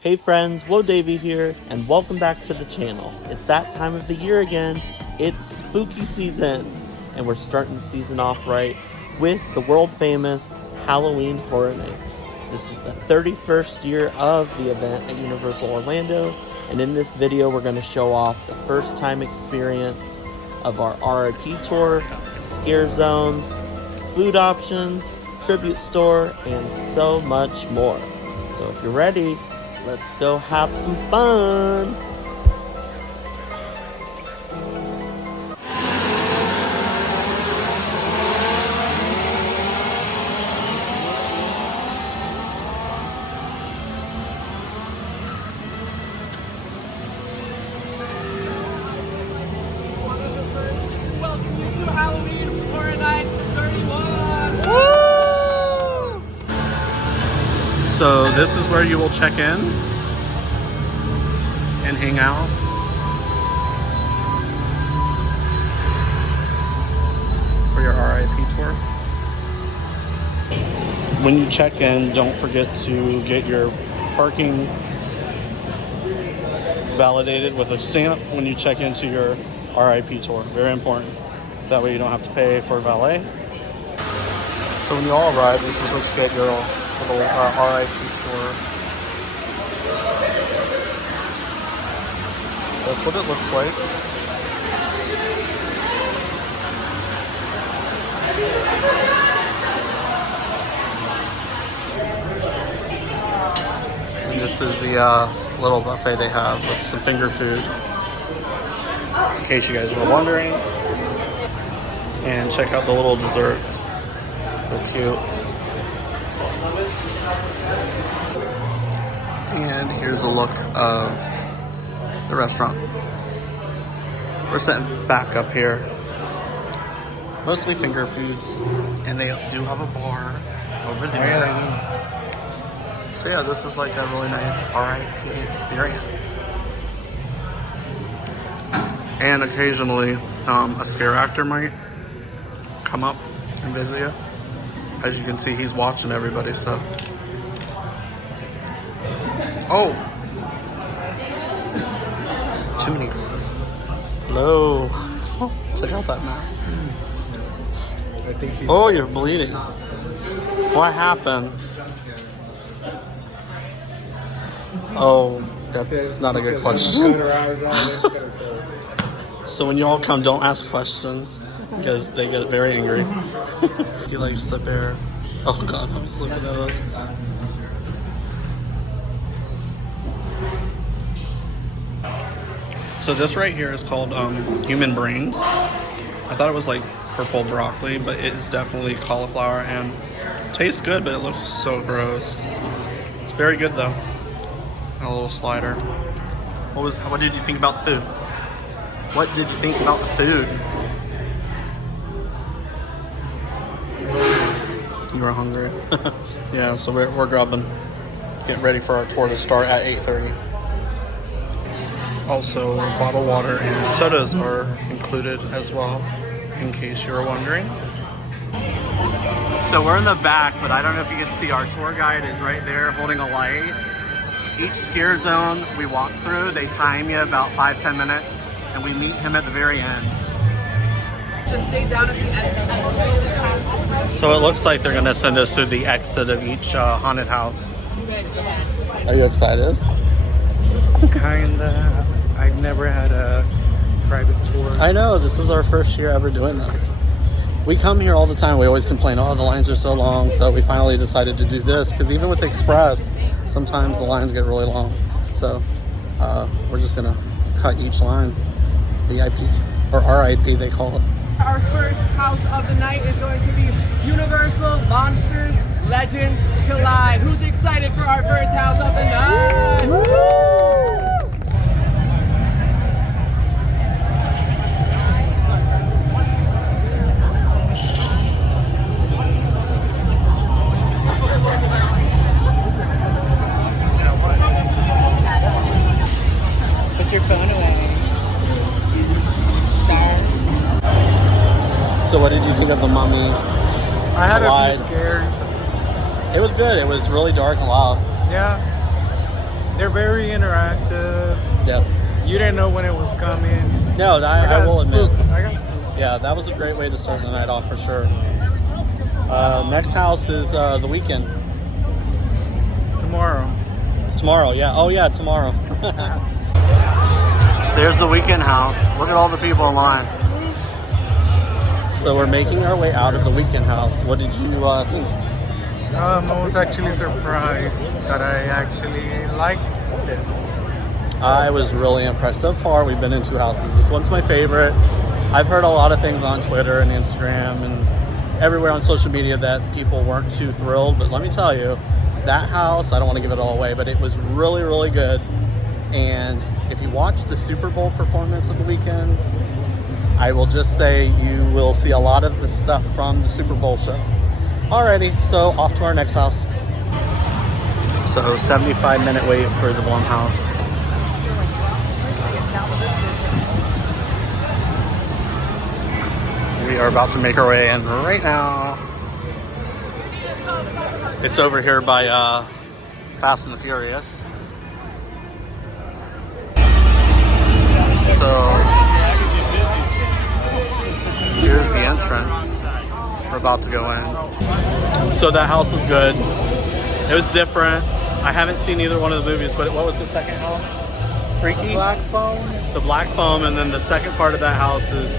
Hey friends, Wo Davey here, and welcome back to the channel. It's that time of the year again. It's spooky season, and we're starting the season off right with the world famous Halloween Horror Nights. This is the 31st year of the event at Universal Orlando, and in this video we're going to show off the first time experience of our RIP tour, scare zones, food options, tribute store, and so much more. So if you're ready, let's go have some fun! Welcome you to Halloween Horror Nights 31! Woo! So this is where you will check in and hang out. For your RIP tour. When you check in, don't forget to get your parking validated with a stamp when you check into your RIP tour. Very important. That way you don't have to pay for valet. So when you all arrive, this is what you get, your little RIP tour. That's what it looks like. And this is the little buffet they have with some finger food, in case you guys were wondering. And check out the little desserts. They're cute. And here's a look of the restaurant. We're sitting back up here. Mostly finger foods. And they do have a bar over there. So yeah, this is like a really nice RIP experience. And occasionally, a scare actor might come up and visit you. As you can see, he's watching everybody, so. Oh! Chimney. Hello. Oh, check out that map. Oh, you're bleeding. What happened? Oh, that's not a good question. So when you all come, don't ask questions because they get very angry. He likes the bear. Oh god, I'm just looking at us. So this right here is called human brains. I thought it was like purple broccoli, but it is definitely cauliflower and tastes good, but it looks so gross. It's very good though. And a little slider. What did you think about the food? What did you think about the food? You were hungry. Yeah, so we're grubbing. Getting ready for our tour to start at 8:30. Also, bottled water and sodas are included as well, in case you were wondering. So we're in the back, but I don't know if you can see our tour guide is right there holding a light. Each scare zone we walk through, they time you about 5-10 minutes, and we meet him at the very end. Just stay down at the end. So it looks like they're gonna send us through the exit of each haunted house. Are you excited? Kinda. I've never had a private tour. I know, this is our first year ever doing this. We come here all the time. We always complain, oh, the lines are so long. So we finally decided to do this because even with Express, sometimes the lines get really long. So we're just gonna cut each line. VIP, or RIP they call it. Our first house of the night is going to be Universal Monsters Legends Collide. Who's excited for our first house of the night? Woo! Put your phone away. So what did you think of the Mummy? I had Collide? a few scares. It was good. It was really dark and loud. Yeah. They're very interactive. Yes. You didn't know when it was coming. No, I will admit. I got spooked. Yeah, that was a great way to start the night off for sure. Next house is the weekend. Tomorrow. Tomorrow, yeah. Oh, yeah, tomorrow. There's the weekend house. Look at all the people in line. So we're making our way out of the weekend house. What did you think? I was actually surprised that I actually liked it. I was really impressed. So far, we've been in 2 houses. This one's my favorite. I've heard a lot of things on Twitter and Instagram and everywhere on social media that people weren't too thrilled. But let me tell you, that house, I don't want to give it all away, but it was really, really good. And if you watch the Super Bowl performance of the weekend, I will just say you will see a lot of the stuff from the Super Bowl show. Alrighty, so off to our next house. So 75-minute wait for the Blum house. We are about to make our way in right now. It's over here by Fast and the Furious. So here's the entrance. We're about to go in. So that house was good. It was different. I haven't seen either one of the movies, but what was the second house? Freaky? Black Phone. The Black Foam, and then the second part of that house is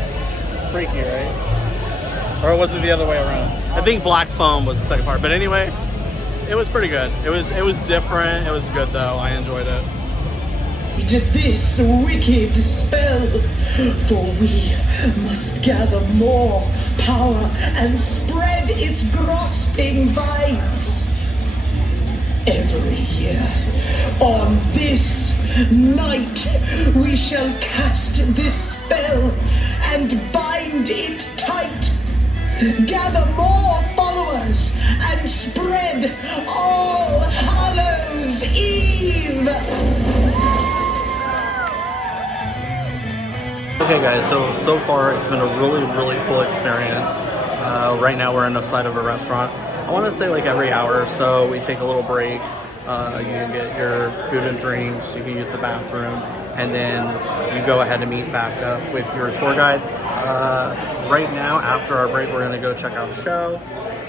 Freaky, right? Or was it the other way around? I think Black Foam was the second part. But anyway, it was pretty good. It was different. It was good though. I enjoyed it. This wicked spell, for we must gather more power and spread its grasping vines. Every year, on this night, we shall cast this spell and bind it tight. Gather more followers and spread All Hallows Eve. Okay guys, so far it's been a really, really cool experience. Right now we're inside of a restaurant. I want to say like every hour or so we take a little break. You can get your food and drinks, you can use the bathroom, and then you go ahead and meet back up with your tour guide. Right now, after our break, we're going to go check out the show.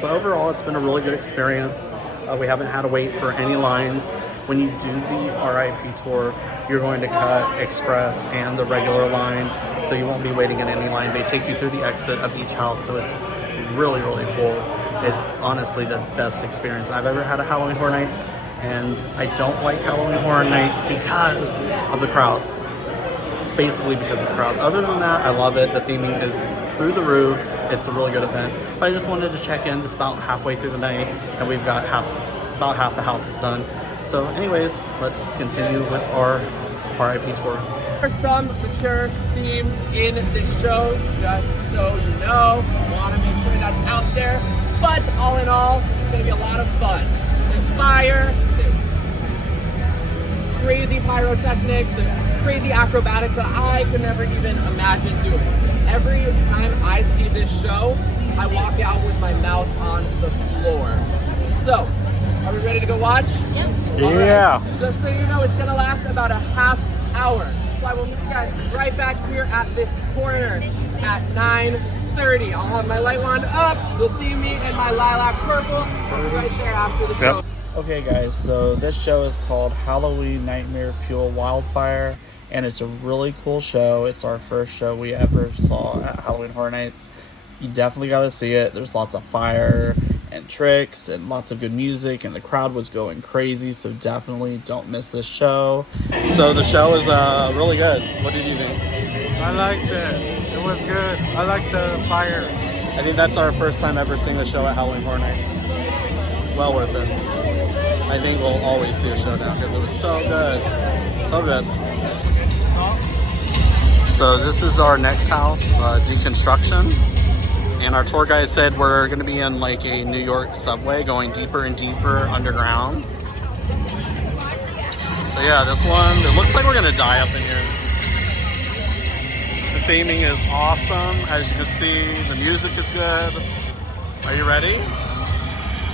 But overall, it's been a really good experience. We haven't had to wait for any lines. When you do the RIP tour, you're going to cut express and the regular line, so you won't be waiting in any line. They take you through the exit of each house, so it's really, really cool. It's honestly the best experience I've ever had at Halloween Horror Nights, and I don't like Halloween Horror Nights because of the crowds. Basically because of the crowds. Other than that, I love it. The theming is through the roof. It's a really good event. But I just wanted to check in. It's about halfway through the night, and we've got about half the houses done. So anyways, let's continue with our RIP tour. There are some mature themes in this show, just so you know. I want to make sure that's out there. But all in all, it's going to be a lot of fun. There's fire, there's crazy pyrotechnics, there's crazy acrobatics that I could never even imagine doing. Every time I see this show, I walk out with my mouth on the floor. So, are we ready to go watch? Yep. Yeah. Right. Just so you know, it's going to last about a half hour. So I will meet you guys right back here at this corner at 9:30. I'll have my light wand up. You'll see me in my lilac purple right there after the show. Okay guys, so this show is called Halloween Nightmare Fuel Wildfire, and it's a really cool show. It's our first show we ever saw at Halloween Horror Nights. You definitely got to see it. There's lots of fire and tricks and lots of good music, and the crowd was going crazy, so definitely don't miss this show. So the show is really good. What did you think? I liked it. It was good. I liked the fire. I think that's our first time ever seeing the show at Halloween Horror Nights. Well worth it. I think we'll always see a show now because it was so good. So good. So this is our next house, Deconstruction. And our tour guide said we're going to be in like a New York subway going deeper and deeper underground. So yeah, this one, it looks like we're going to die up in here. The theming is awesome. As you can see, the music is good. Are you ready?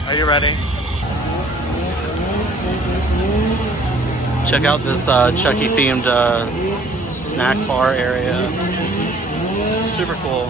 Are you ready? Check out this Chucky themed snack bar area. Super cool.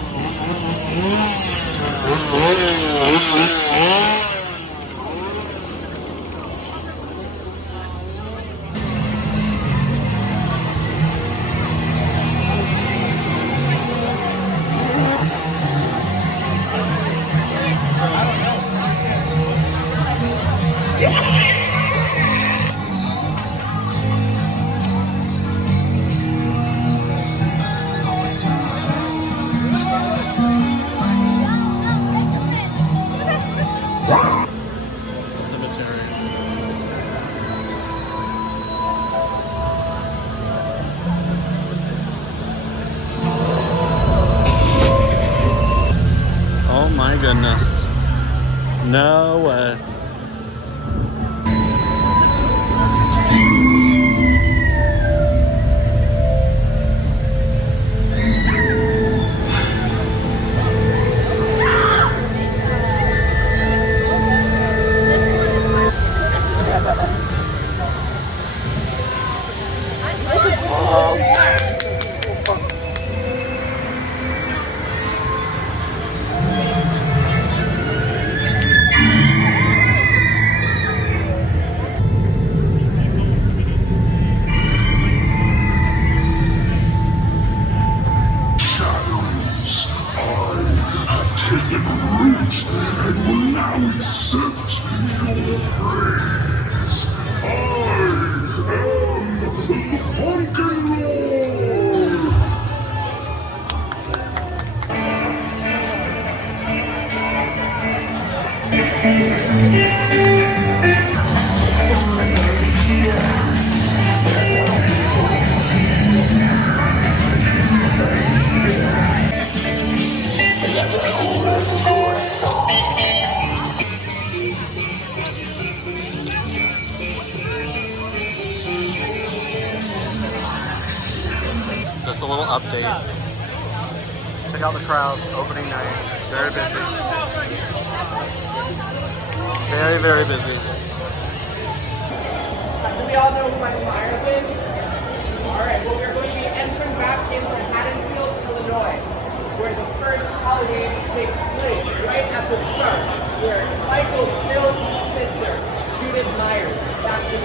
Oh my goodness. No way. Just a little update. Check out the crowds, opening night. Very busy. Very, very busy. Do we all know who Michael Myers is? Alright, well we're going to be entering back into Haddonfield, Illinois, where the first holiday takes place, right at the start, where Michael kills his sister, Judith Myers, back in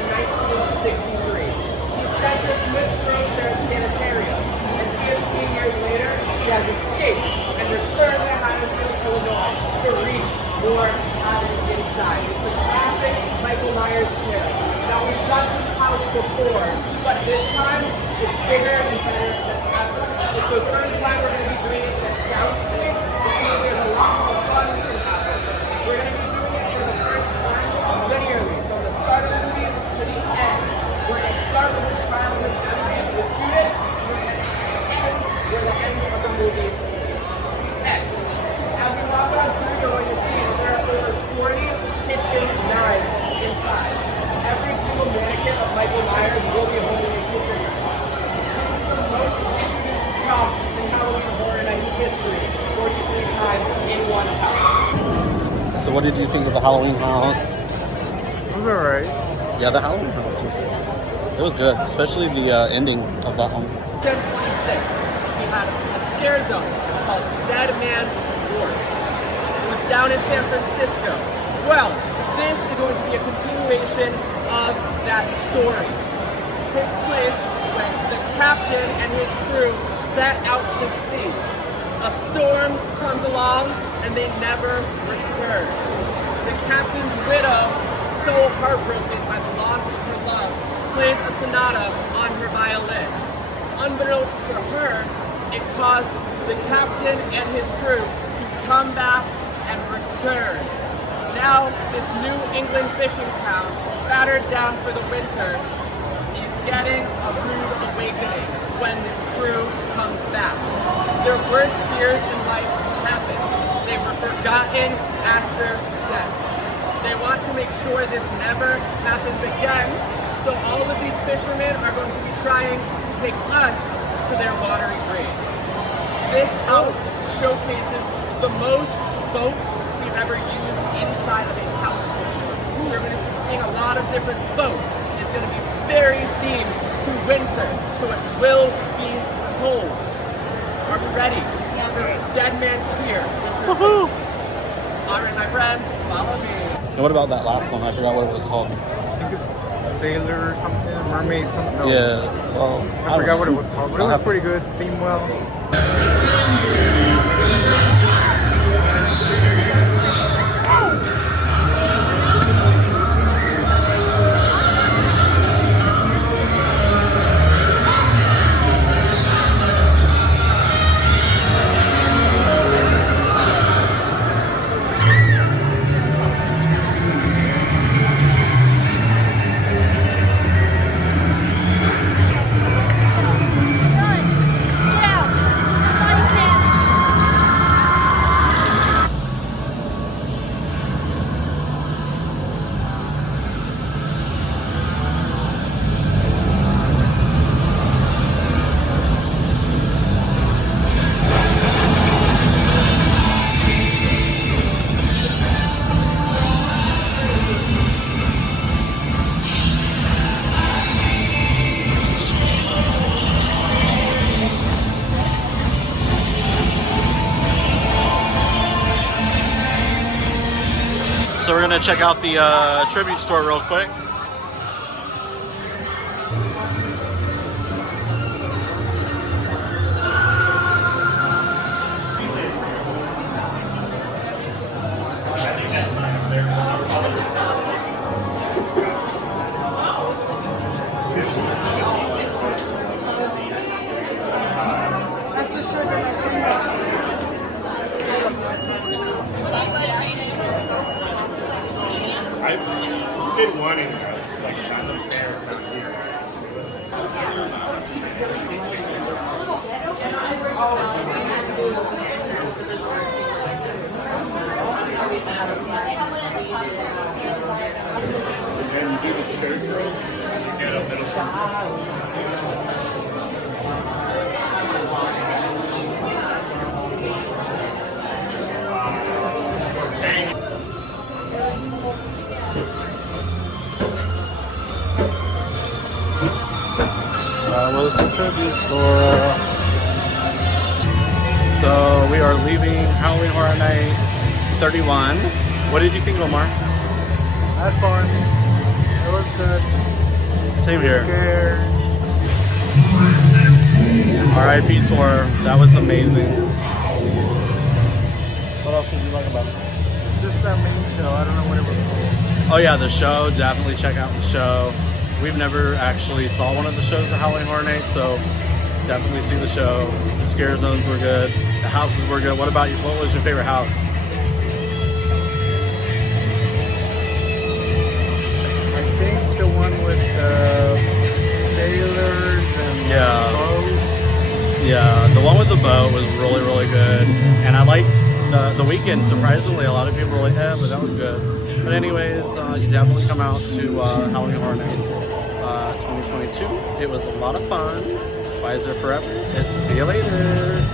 1963. He's sent to Smithsonian Sanitarium, and 15 years later, he has escaped and returned to Haddonfield, Illinois, to wreak more havoc inside. It's the classic Michael Myers tale. Now we've done this house before, but this time it's bigger and better than ever. It's the first time we're going to be doing it in a soundstage, which means there's a lot more fun that can happen. We're going to be doing it for the first time linearly, from the start of the movie to the end. We're going to start with the childhood memories with Judith, and end where the end of the movie ends. As we walk on through, you're going to see that there are over 40 kitchen knives inside. Every single mannequin of Michael Myers will be holding a kitchen knife. This is the most used prop in Halloween Horror Nights history, 43 times in one house. So what did you think of the Halloween house? It was alright. Yeah, the Halloween house was good, especially the ending of that one. 1026, we had a scare zone called Dead Man's Wharf. It was down in San Francisco. Well, this is going to be a continuation of that story. It takes place when the captain and his crew set out to sea. A storm comes along and they never return. The captain's widow, so heartbroken by the loss of her love, plays a sonata on her violin. Unbeknownst to her, it caused the captain and his crew to come back and return. Now, this New England fishing town, battered down for the winter, is getting a rude awakening when this crew comes back. Their worst fears in life happened. They were forgotten after death. They want to make sure this never happens again, so all of these fishermen are going to be trying to take us to their watery grave. This house showcases the most boats we've ever used inside of a house before. So we're going to be seeing a lot of different boats. It's going to be very themed to winter, so it will be cold. Are we ready for Dead Man's Pier? Woohoo! All right, my friends, follow me. And what about that last one? I forgot what it was called. I think it's sailor or something, mermaid something. No, Yeah, well, I forgot what it was called, but it was pretty good. Themed well. So we're gonna check out the tribute store real quick. I've been wanting like another pair around here. And then you do the scarecrow, you get a little. That was the tribute store. So we are leaving Halloween Horror Nights 31. What did you think, Omar? That's fun. It was good. Same here. Scared. RIP tour. That was amazing. What else did you like about it? Just that main show. I don't know what it was called. Oh yeah, the show. Definitely check out the show. We've never actually saw one of the shows at Halloween Horror Nights, so definitely see the show. The scare zones were good. The houses were good. What about you? What was your favorite house? I think the one with the sailors and Yeah. the boat. Yeah, the one with the boat was really, really good. And I liked the weekend. Surprisingly, a lot of people were like, but that was good. But anyways, you definitely come out to Halloween Horror Nights 2022. It was a lot of fun. Why is there forever? See you later.